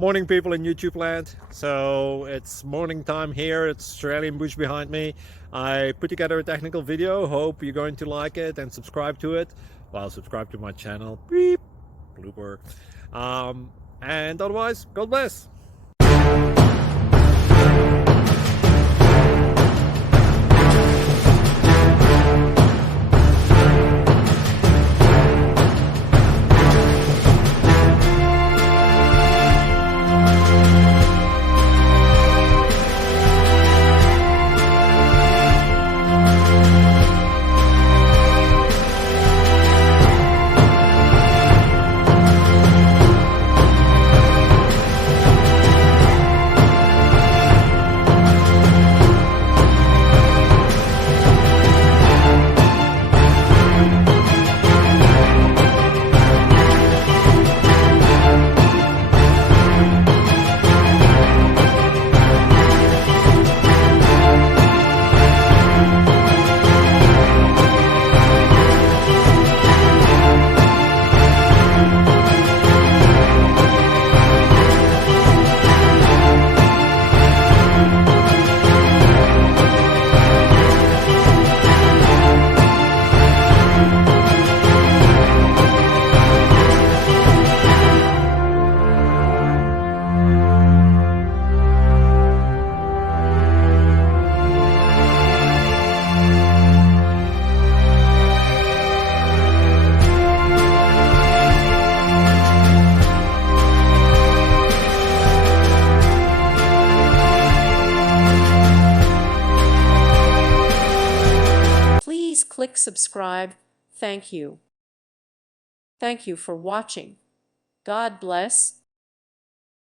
Morning, people in YouTube land. So it's morning time here. It's Australian bush behind me. I put together a technical video. Hope you're going to like it and subscribe to it. Well, subscribe to my channel. Beep. Blooper. And otherwise, God bless. Please click subscribe. Thank you. Thank you for watching. God bless.